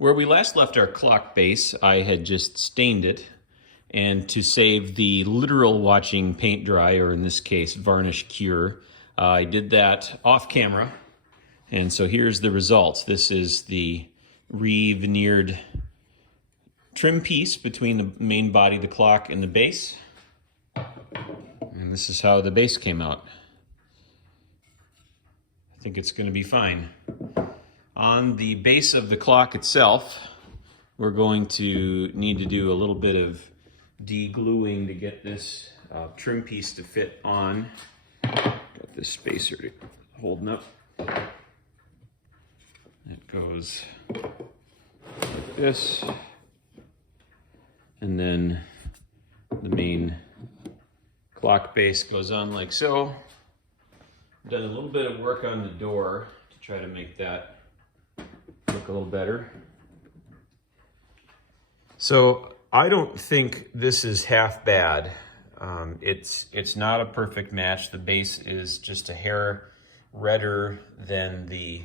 Where we last left our clock base, I had just stained it, and to save the literal watching paint dry, or in this case varnish cure, I did that off camera. And so here's the results. This is the re-veneered trim piece between the main body of the clock and the base. And this is how the base came out. I think it's going to be fine. On the base of the clock itself, we're going to need to do a little bit of de-gluing to get this trim piece to fit on. Got this spacer holding up. It goes like this. And then the main clock base goes on like so. I've done a little bit of work on the door to try to make that look a little better. So I don't think this is half bad. It's not a perfect match. The base is just a hair redder than the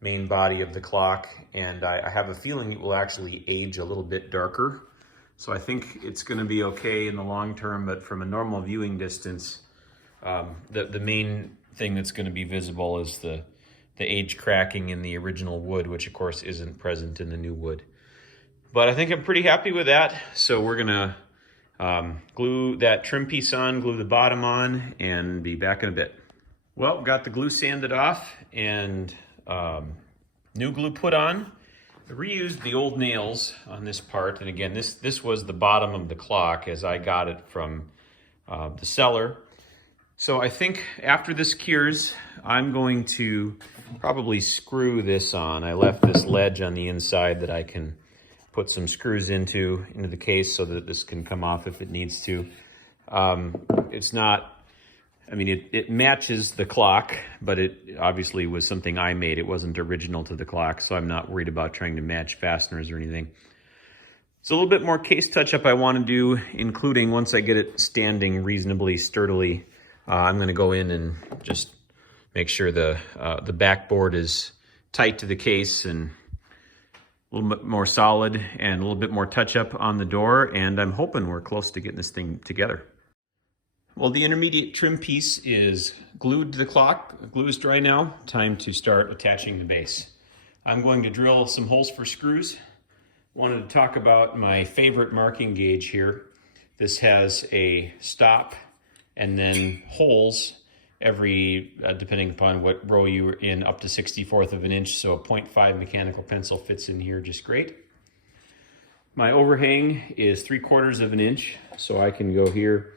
main body of the clock, and I have a feeling it will actually age a little bit darker. So I think it's going to be okay in the long term, but from a normal viewing distance, the main thing that's going to be visible is the age cracking in the original wood, which of course isn't present in the new wood. But I think I'm pretty happy with that. So we're gonna glue that trim piece on, glue the bottom on, and be back in a bit. Well, got the glue sanded off and new glue put on. I reused the old nails on this part. And again, this was the bottom of the clock as I got it from the seller. So I think after this cures, I'm going to probably screw this on. I left this ledge on the inside that I can put some screws into the case so that this can come off if it needs to. It's not, I mean, it matches the clock, but it obviously was something I made. It wasn't original to the clock, so I'm not worried about trying to match fasteners or anything. So a little bit more case touch-up I want to do, including once I get it standing reasonably sturdily, I'm going to go in and just make sure the backboard is tight to the case and a little bit more solid, and a little bit more touch-up on the door, and I'm hoping we're close to getting this thing together. Well, the intermediate trim piece is glued to the clock. The glue is dry now. Time to start attaching the base. I'm going to drill some holes for screws. Wanted to talk about my favorite marking gauge here. This has a stop and then holes every, depending upon what row you were in, up to 1/64 of an inch. So a 0.5 mechanical pencil fits in here just great. My overhang is 3/4 of an inch. So I can go here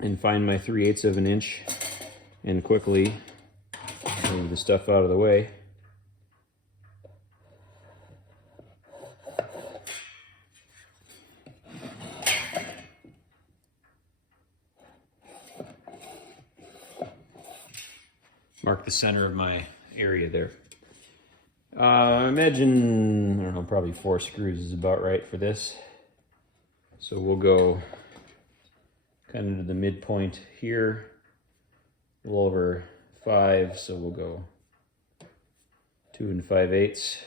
and find my 3/8 of an inch and quickly move the stuff out of the way. Mark the center of my area there. Imagine, I don't know, probably 4 screws is about right for this. So we'll go kind of to the midpoint here, a little over 5, so we'll go 2 5/8.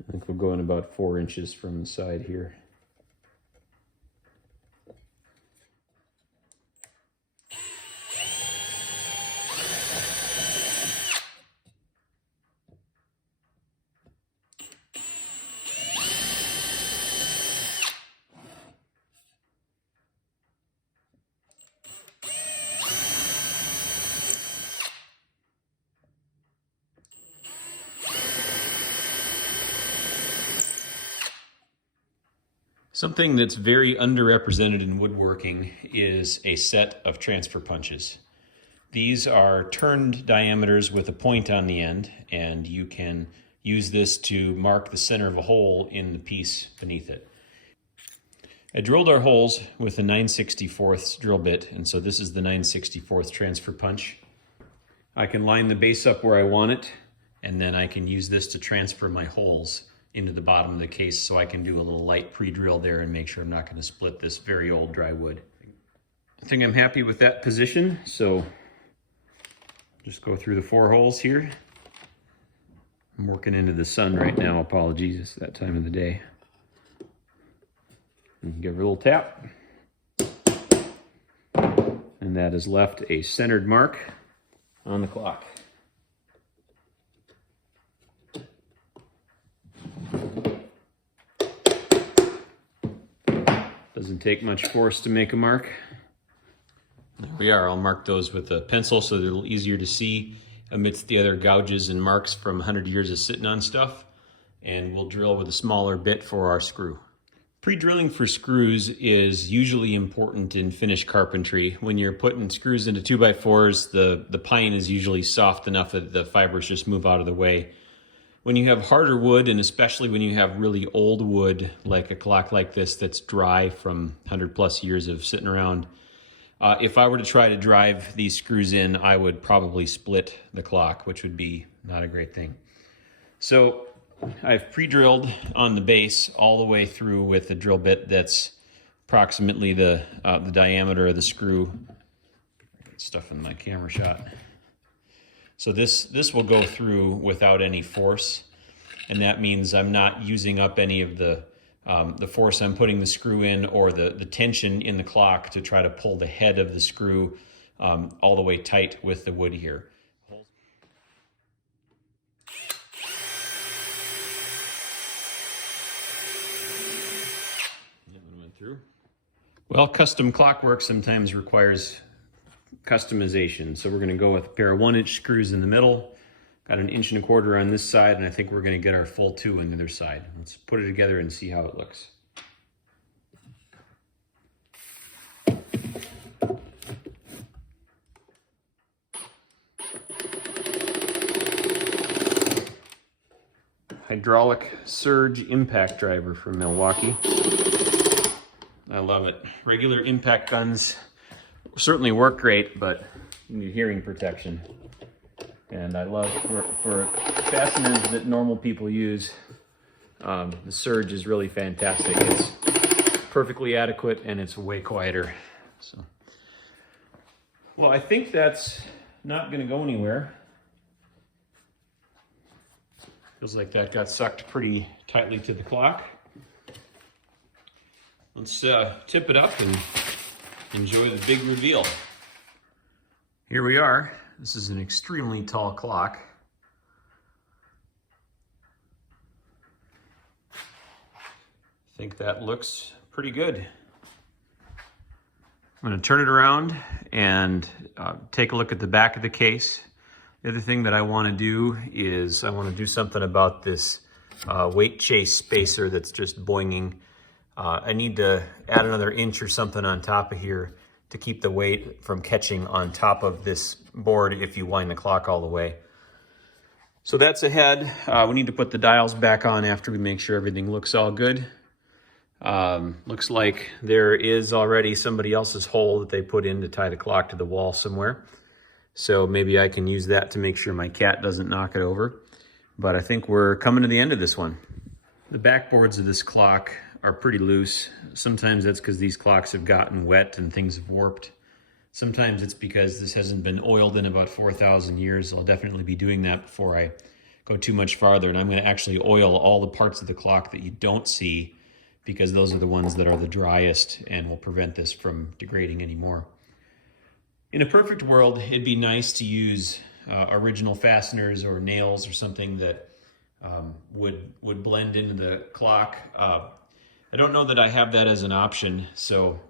I think we'll go in about 4 inches from the side here. Something that's very underrepresented in woodworking is a set of transfer punches. These are turned diameters with a point on the end, and you can use this to mark the center of a hole in the piece beneath it. I drilled our holes with a 9/64 drill bit, and so this is the 9/64 transfer punch. I can line the base up where I want it, and then I can use this to transfer my holes into the bottom of the case, so I can do a little light pre-drill there and make sure I'm not going to split this very old dry wood. I think I'm happy with that position, so just go through the 4 holes here. I'm working into the sun right now, apologies, it's that time of the day. And give it a little tap. And that has left a centered mark on the clock. Doesn't take much force to make a mark. There we are. I'll mark those with a pencil so they're a little easier to see amidst the other gouges and marks from 100 years of sitting on stuff. And we'll drill with a smaller bit for our screw. Pre-drilling for screws is usually important in finished carpentry. When you're putting screws into 2x4s, the pine is usually soft enough that the fibers just move out of the way. When you have harder wood, and especially when you have really old wood, like a clock like this that's dry from 100+ years of sitting around, if I were to try to drive these screws in, I would probably split the clock, which would be not a great thing. So I've pre-drilled on the base all the way through with a drill bit that's approximately the diameter of the screw. Get stuff in my camera shot. So this will go through without any force, and that means I'm not using up any of the force I'm putting the screw in, or the tension in the clock to try to pull the head of the screw all the way tight with the wood here. Well, custom clockwork sometimes requires customization. So we're going to go with a pair of 1-inch screws in the middle. Got an 1.25 inches on this side, and I think we're going to get our full 2 on the other side. Let's put it together and see how it looks. Hydraulic surge impact driver from Milwaukee. I love it. Regular impact guns certainly work great, but you need hearing protection. And I love for fasteners that normal people use, the surge is really fantastic. It's perfectly adequate and it's way quieter. So, well, I think that's not going to go anywhere. Feels like that got sucked pretty tightly to the clock. Let's tip it up and enjoy the big reveal. Here we are. This is an extremely tall clock. I think that looks pretty good. I'm going to turn it around and take a look at the back of the case. The other thing that I want to do is I want to do something about this weight chase spacer that's just boinging. I need to add another inch or something on top of here to keep the weight from catching on top of this board if you wind the clock all the way. So that's ahead. We need to put the dials back on after we make sure everything looks all good. Looks like there is already somebody else's hole that they put in to tie the clock to the wall somewhere. So maybe I can use that to make sure my cat doesn't knock it over. But I think we're coming to the end of this one. The backboards of this clock are pretty loose. Sometimes that's because these clocks have gotten wet and things have warped. Sometimes it's because this hasn't been oiled in about 4,000 years. I'll definitely be doing that before I go too much farther. And I'm going to actually oil all the parts of the clock that you don't see, because those are the ones that are the driest and will prevent this from degrading anymore. In a perfect world, it'd be nice to use original fasteners or nails or something that would blend into the clock. I don't know that I have that as an option, so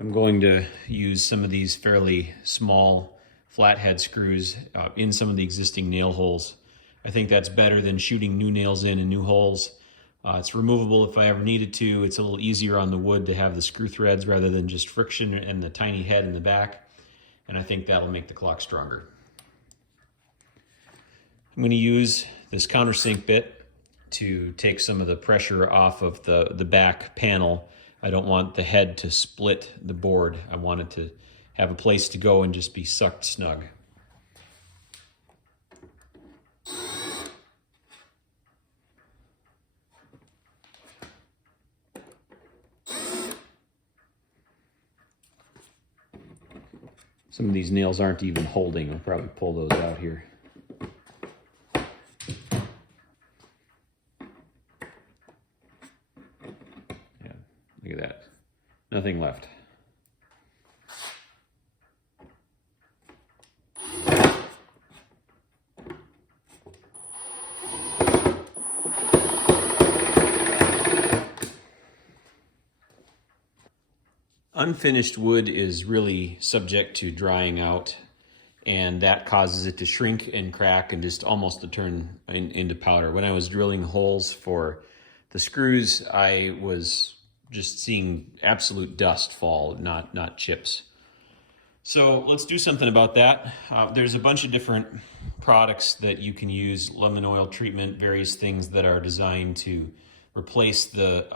I'm going to use some of these fairly small flathead screws in some of the existing nail holes. I think that's better than shooting new nails in and new holes. It's removable if I ever needed to. It's a little easier on the wood to have the screw threads rather than just friction and the tiny head in the back. And I think that'll make the clock stronger. I'm going to use this countersink bit to take some of the pressure off of the back panel. I don't want the head to split the board. I want it to have a place to go and just be sucked snug. Some of these nails aren't even holding. I'll probably pull those out here. Yeah, look at that. Nothing left. Unfinished wood is really subject to drying out, and that causes it to shrink and crack and just almost to turn into powder. When I was drilling holes for the screws, I was just seeing absolute dust fall, not chips. So let's do something about that. There's a bunch of different products that you can use, lemon oil treatment, various things that are designed to replace the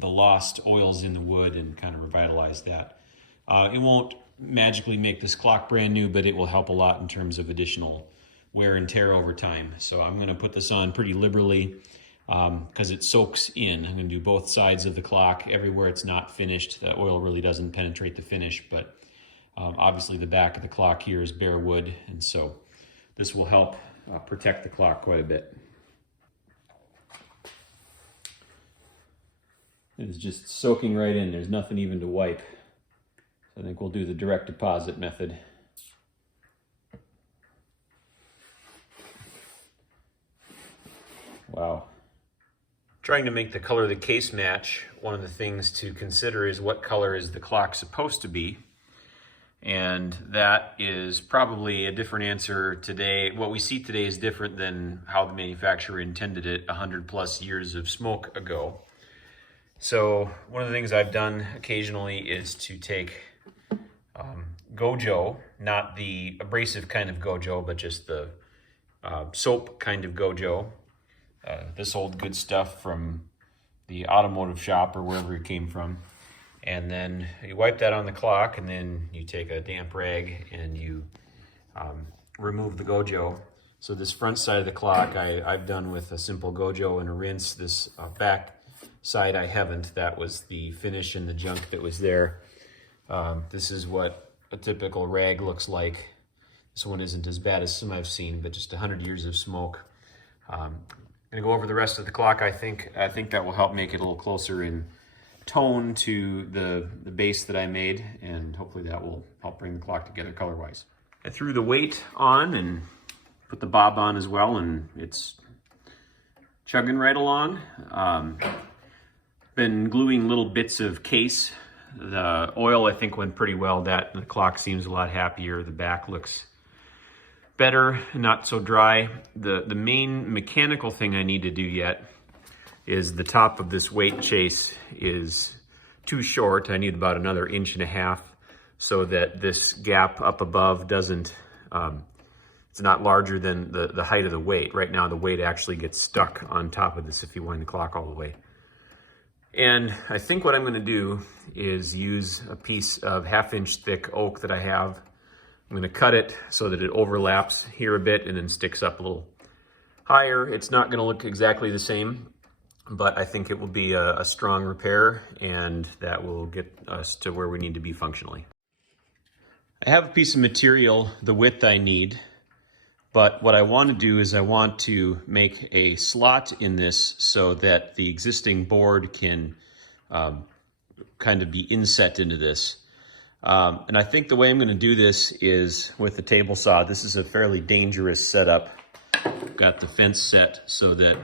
lost oils in the wood and kind of revitalize that. It won't magically make this clock brand new, but it will help a lot in terms of additional wear and tear over time. So I'm going to put this on pretty liberally because it soaks in. I'm going to do both sides of the clock. Everywhere it's not finished, the oil really doesn't penetrate the finish, but obviously the back of the clock here is bare wood, and so this will help protect the clock quite a bit. It is just soaking right in. There's nothing even to wipe. So I think we'll do the direct deposit method. Wow. Trying to make the color of the case match, one of the things to consider is what color is the clock supposed to be. And that is probably a different answer today. What we see today is different than how the manufacturer intended it 100+ years of smoke ago. So one of the things I've done occasionally is to take Gojo, not the abrasive kind of Gojo, but just the soap kind of Gojo. This old good stuff from the automotive shop or wherever it came from. And then you wipe that on the clock, and then you take a damp rag and you remove the Gojo. So this front side of the clock I've done with a simple Gojo and a rinse. This back side I haven't. That was the finish and the junk that was there. This is what a typical rag looks like. This one isn't as bad as some I've seen, but just 100 years of smoke. I'm gonna go over the rest of the clock. I think that will help make it a little closer in tone to the base that I made, and hopefully that will help bring the clock together color-wise. I threw the weight on and put the bob on as well, and it's chugging right along. Been gluing little bits of case. The oil I think went pretty well. That the clock seems a lot happier. The back looks better, not so dry. The main mechanical thing I need to do yet is the top of this weight chase is too short. I need about another 1.5 inches so that this gap up above doesn't, it's not larger than the height of the weight. Right now the weight actually gets stuck on top of this if you wind the clock all the way. And I think what I'm gonna do is use a piece of 1/2 inch thick oak that I have. I'm gonna cut it so that it overlaps here a bit and then sticks up a little higher. It's not gonna look exactly the same, but I think it will be a strong repair, and that will get us to where we need to be functionally. I have a piece of material the width I need, but what I want to do is I want to make a slot in this so that the existing board can kind of be inset into this. And I think the way I'm going to do this is with the table saw. This is a fairly dangerous setup. Got the fence set so that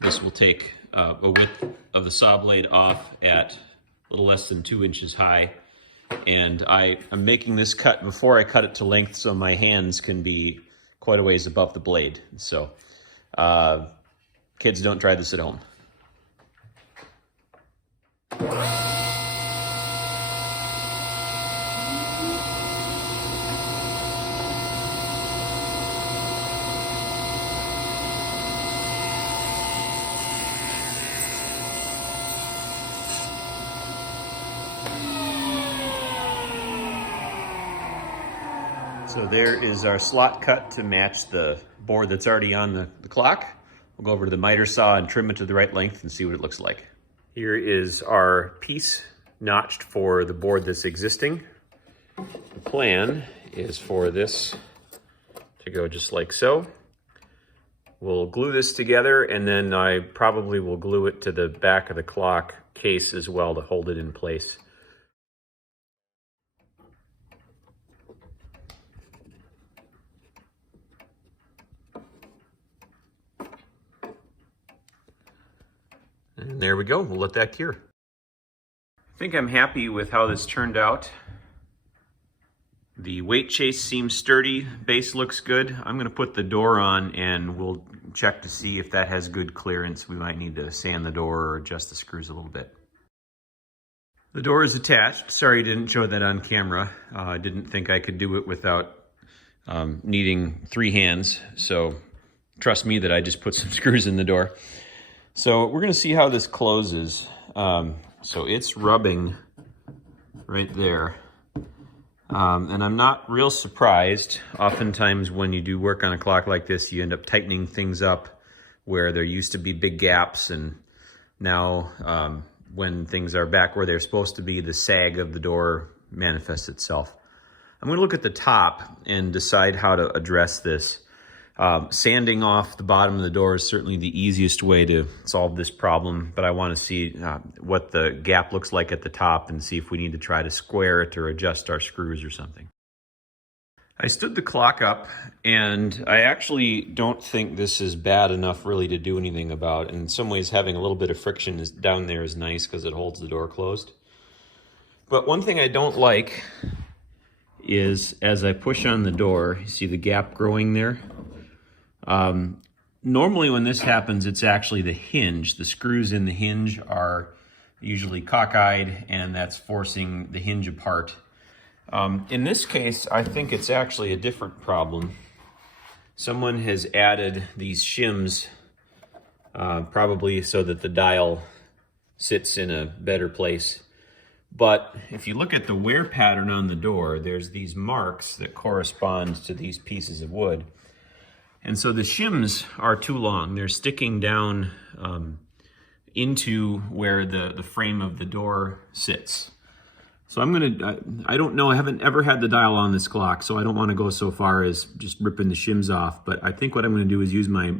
this will take a width of the saw blade off at a little less than 2 inches high. And I'm making this cut before I cut it to length so my hands can be quite a ways above the blade. So kids, don't try this at home. So there is our slot cut to match the board that's already on the clock. We'll go over to the miter saw and trim it to the right length and see what it looks like. Here is our piece notched for the board that's existing. The plan is for this to go just like so. We'll glue this together, and then I probably will glue it to the back of the clock case as well to hold it in place. And there we go, we'll let that cure. I think I'm happy with how this turned out. The weight chase seems sturdy, base looks good. I'm gonna put the door on and we'll check to see if that has good clearance. We might need to sand the door or adjust the screws a little bit. The door is attached. Sorry I didn't show that on camera. I didn't think I could do it without needing 3 hands. So trust me that I just put some screws in the door. So we're gonna see how this closes. So it's rubbing right there. And I'm not real surprised. Oftentimes when you do work on a clock like this, you end up tightening things up where there used to be big gaps, and now when things are back where they're supposed to be, the sag of the door manifests itself. I'm going to look at the top and decide how to address this. Sanding off the bottom of the door is certainly the easiest way to solve this problem, but I want to see what the gap looks like at the top and see if we need to try to square it or adjust our screws or something. I stood the clock up, and I actually don't think this is bad enough really to do anything about. In some ways, having a little bit of friction down there is nice because it holds the door closed. But one thing I don't like is as I push on the door, you see the gap growing there? Normally when this happens, it's actually the hinge. The screws in the hinge are usually cockeyed, and that's forcing the hinge apart. In this case, I think it's actually a different problem. Someone has added these shims, probably so that the dial sits in a better place. But if you look at the wear pattern on the door, there's these marks that correspond to these pieces of wood. And so the shims are too long. They're sticking down into where the frame of the door sits. So I don't know, I haven't ever had the dial on this clock, so I don't want to go so far as just ripping the shims off. But I think what I'm going to do is use my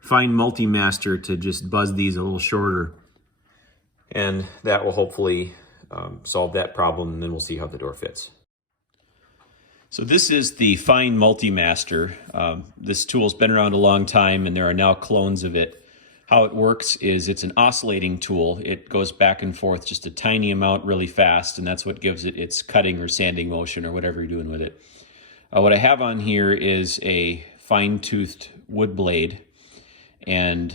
fine multi-master to just buzz these a little shorter. And that will hopefully solve that problem, and then we'll see how the door fits. So this is the Fine Multi-Master. This tool's been around a long time, and there are now clones of it. How it works is it's an oscillating tool. It goes back and forth just a tiny amount really fast, and that's what gives it its cutting or sanding motion or whatever you're doing with it. What I have on here is a fine-toothed wood blade, and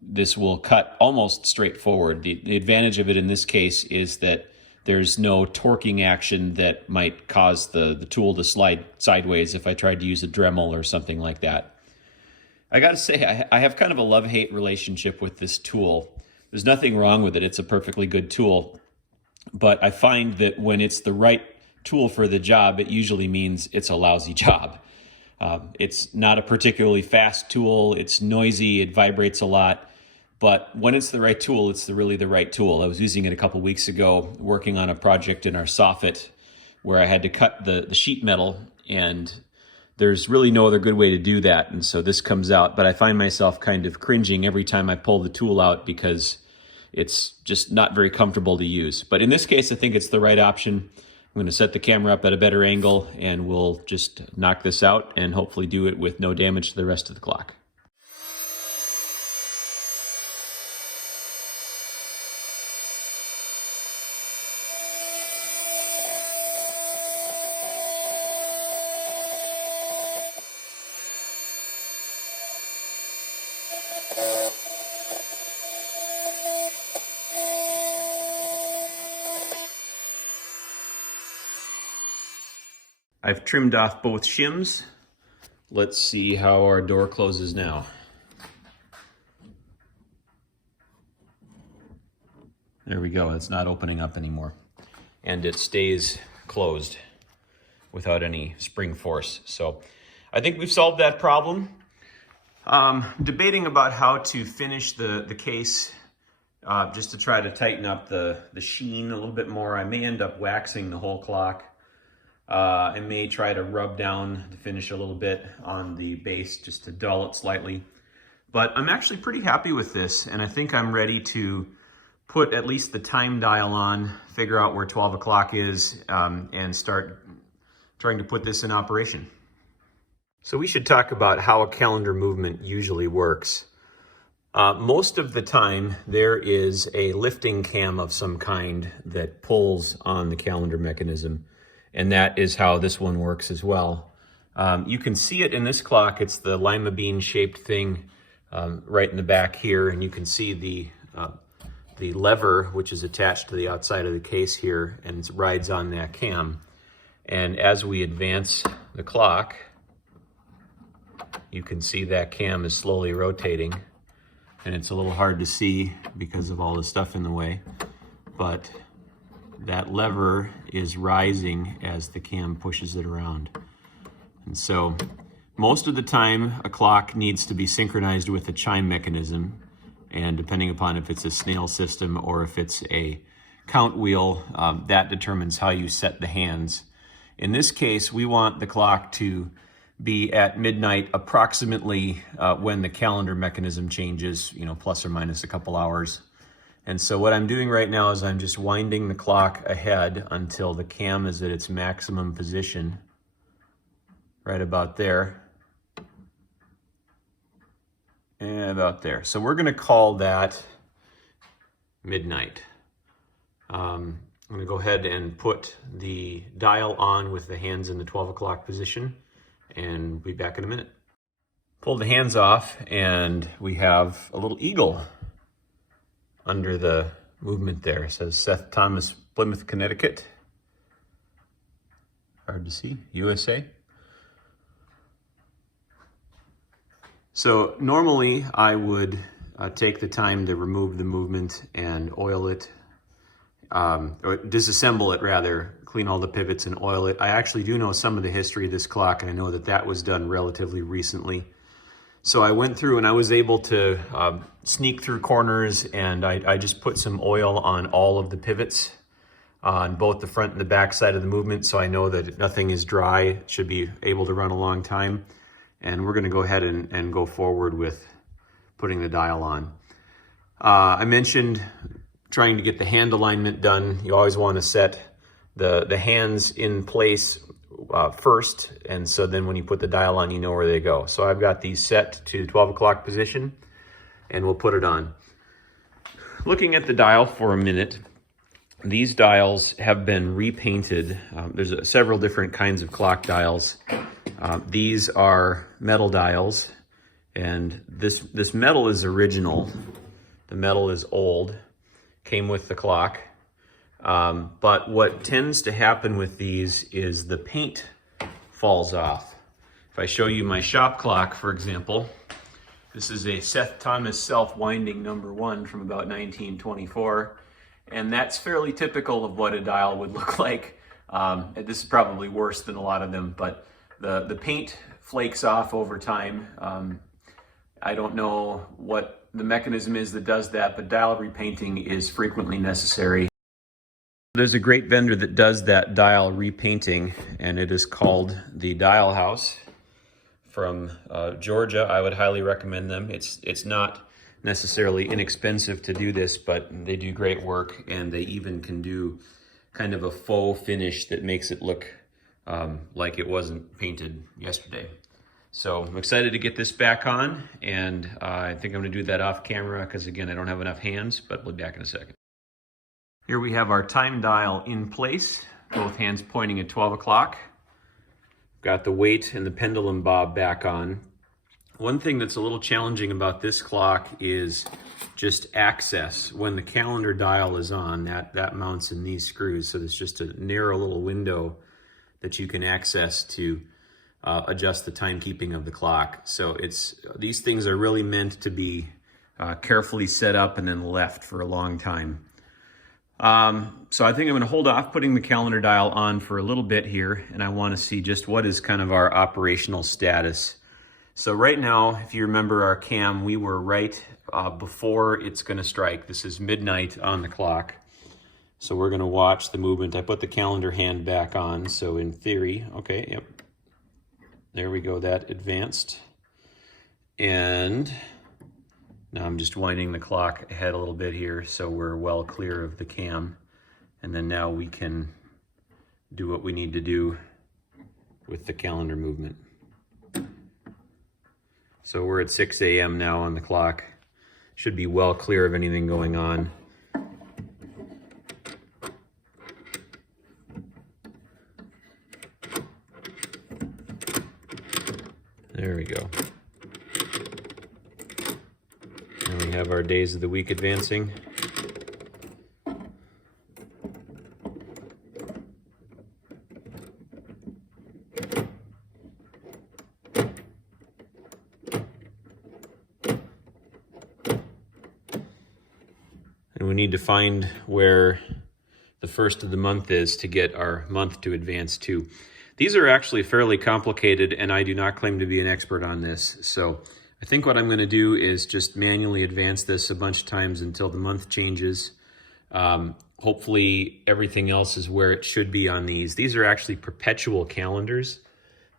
this will cut almost straight forward. The advantage of it in this case is that there's no torquing action that might cause the tool to slide sideways if I tried to use a Dremel or something like that. I gotta say, I have kind of a love-hate relationship with this tool. There's nothing wrong with it. It's a perfectly good tool. But I find that when it's the right tool for the job, it usually means it's a lousy job. It's not a particularly fast tool. It's noisy. It vibrates a lot. But when it's the right tool, it's really the right tool. I was using it a couple weeks ago working on a project in our soffit where I had to cut the sheet metal, and there's really no other good way to do that. And so this comes out, but I find myself kind of cringing every time I pull the tool out because it's just not very comfortable to use. But in this case, I think it's the right option. I'm going to set the camera up at a better angle, and we'll just knock this out and hopefully do it with no damage to the rest of the clock. I've trimmed off both shims. Let's see how our door closes now. There we go, it's not opening up anymore. And it stays closed without any spring force. So I think we've solved that problem. Debating about how to finish the case just to try to tighten up the sheen a little bit more. I may end up waxing the whole clock. I may try to rub down the finish a little bit on the base just to dull it slightly. But I'm actually pretty happy with this, and I think I'm ready to put at least the time dial on, figure out where 12 o'clock is, and start trying to put this in operation. So we should talk about how a calendar movement usually works. Most of the time, there is a lifting cam of some kind that pulls on the calendar mechanism, and that is how this one works as well. You can see it in this clock. It's the lima bean shaped thing right in the back here, and you can see the lever, which is attached to the outside of the case here, and it rides on that cam. And as we advance the clock, you can see that cam is slowly rotating, and it's a little hard to see because of all the stuff in the way, but that lever is rising as the cam pushes it around. And so most of the time a clock needs to be synchronized with a chime mechanism, and depending upon if it's a snail system or if it's a count wheel, that determines how you set the hands. In this case, we want the clock to be at midnight approximately when the calendar mechanism changes, plus or minus a couple hours. And so what I'm doing right now is I'm just winding the clock ahead until the cam is at its maximum position, right about there, and about there. So we're gonna call that midnight. I'm gonna go ahead and put the dial on with the hands in the 12 o'clock position, and we'll be back in a minute. Pull the hands off, and we have a little eagle under the movement there. It says Seth Thomas, Plymouth, Connecticut. Hard to see, USA. So normally I would take the time to remove the movement and oil it, or disassemble it rather, clean all the pivots and oil it. I actually do know some of the history of this clock, and I know that that was done relatively recently. So I went through and I was able to sneak through corners, and I just put some oil on all of the pivots on both the front and the back side of the movement, so I know that nothing is dry. It should be able to run a long time. And we're gonna go ahead and go forward with putting the dial on. I mentioned trying to get the hand alignment done. You always wanna set the hands in place first, and so then when you put the dial on, you know where they go. So I've got these set to 12 o'clock position, and we'll put it on. Looking at the dial for a minute, these dials have been repainted. There's several different kinds of clock dials. These are metal dials, and this metal is original. The metal is old, came with the clock. But what tends to happen with these is the paint falls off. If I show you my shop clock, for example, this is a Seth Thomas self-winding #1 from about 1924, and that's fairly typical of what a dial would look like. This is probably worse than a lot of them, but the paint flakes off over time. I don't know what the mechanism is that does that, but dial repainting is frequently necessary. There's a great vendor that does that dial repainting, and it is called the Dial House from Georgia. I would highly recommend them. It's not necessarily inexpensive to do this, but they do great work, and they even can do kind of a faux finish that makes it look like it wasn't painted yesterday. So I'm excited to get this back on, and I think I'm gonna do that off camera because again, I don't have enough hands, but we'll be back in a second. Here we have our time dial in place, both hands pointing at 12 o'clock. Got the weight and the pendulum bob back on. One thing that's a little challenging about this clock is just access. When the calendar dial is on, that mounts in these screws, so there's just a narrow little window that you can access to adjust the timekeeping of the clock. So these things are really meant to be carefully set up and then left for a long time. So I think I'm gonna hold off putting the calendar dial on for a little bit here, and I wanna see just what is kind of our operational status. So right now, if you remember our cam, we were right before it's gonna strike. This is midnight on the clock. So we're going to watch the movement. I put the calendar hand back on, so in theory, okay, yep. There we go, that advanced. And now I'm just winding the clock ahead a little bit here so we're well clear of the cam. And then now we can do what we need to do with the calendar movement. So we're at 6 a.m. now on the clock. Should be well clear of anything going on. There we go. And we have our days of the week advancing. And we need to find where the first of the month is to get our month to advance to. These are actually fairly complicated, and I do not claim to be an expert on this. So I think what I'm going to do is just manually advance this a bunch of times until the month changes. Hopefully everything else is where it should be on these. These are actually perpetual calendars,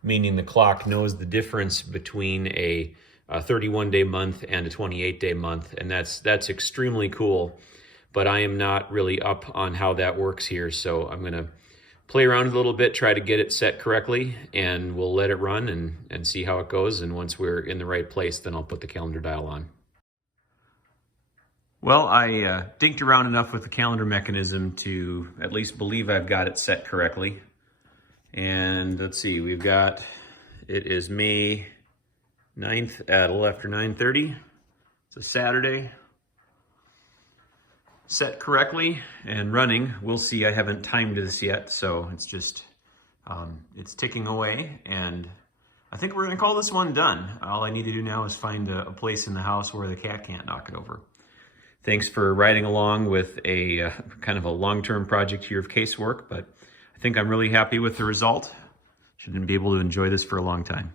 meaning the clock knows the difference between a 31-day month and a 28-day month, and that's extremely cool. But I am not really up on how that works here, so I'm going to play around a little bit, try to get it set correctly, and we'll let it run and see how it goes. And once we're in the right place, then I'll put the calendar dial on. Well, I dinked around enough with the calendar mechanism to at least believe I've got it set correctly. And let's see, it is May 9th at a little after 9:30. It's a Saturday. Set correctly and running. We'll see, I haven't timed this yet, so it's just, it's ticking away, and I think we're gonna call this one done. All I need to do now is find a place in the house where the cat can't knock it over. Thanks for riding along with a kind of a long-term project here of casework, but I think I'm really happy with the result. Should be able to enjoy this for a long time.